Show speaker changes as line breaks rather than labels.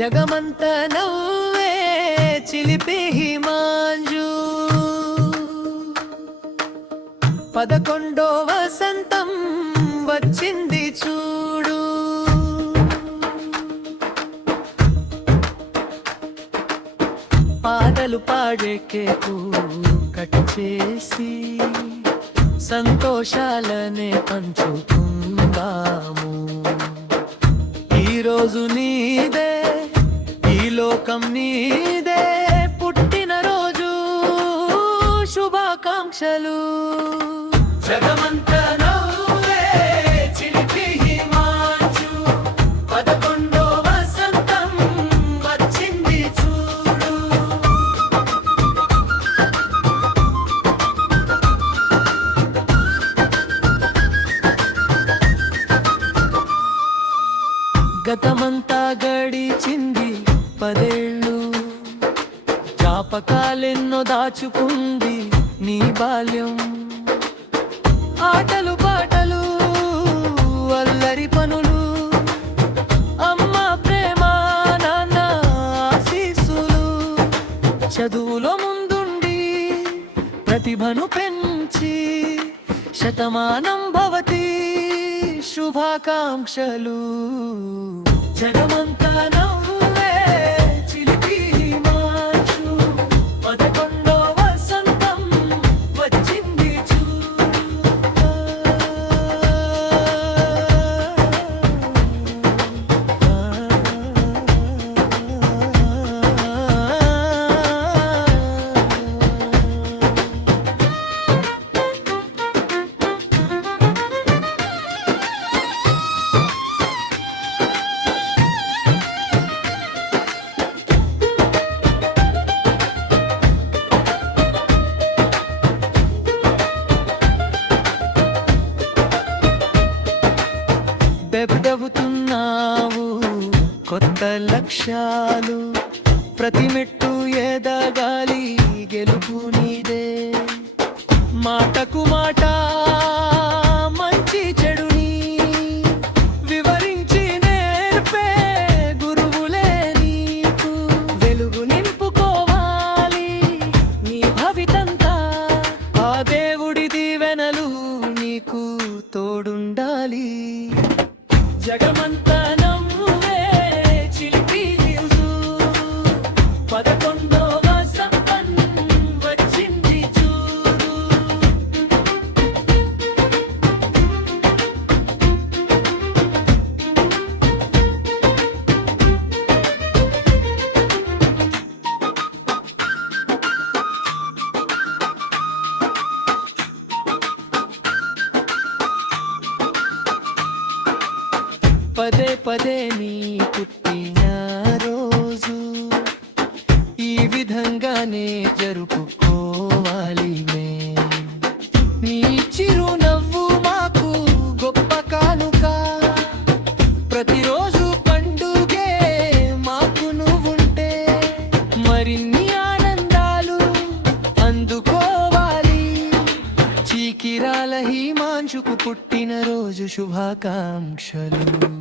జగమంత నవ్వే చిలిపి హిమాంజు. పదకొండో వసంతం వచ్చింది చూడు. పాటలు పాడే కేకు కట్ చేసి సంతోషాలనే పంచుకుందాము. ఈరోజు నీ లోకం నీదే. పుట్టిన రోజు శుభాకాంక్షలు. జగమంతా గతమంతా గడిచింది. పదేళ్ళు. జ్ఞాపకాలెన్నో దాచుకుంది నీ బాల్యం. ఆటలు పాటలు అల్లరి పనులు అమ్మ ప్రేమ నాన్న ఆశీస్సులు. చదువులో ముందుండి ప్రతిభను పెంచి శతమానం భవతి శుభాకాంక్షలు. జగమంత బెబెదవుతున్నావు కొత్త లక్ష్యాలు ప్రతి మెట్టు ఎదగాలి గెలుపు నీదే. మాటకు మాట మంచి చెడుని వివరించి నేర్పే గురువులే నీకు. వెలుగు నింపుకోవాలి నీ భవితంతా. ఆ దేవుడి దీవెనలు నీకు తోడుండాలి. జగమంతా పదే పదే నీ పుట్టిన రోజు ఈ విధంగానే జరుపుకోవాలి మే. నీ చిరునవ్వు మాకు గొప్ప కానుక. ప్రతిరోజు పండుగే మాకు నువ్వుంటే మరిన్ని ఆనందాలు అందుకోవాలి. చీకిరాల హీమాంశుకు పుట్టిన రోజు శుభాకాంక్షలు.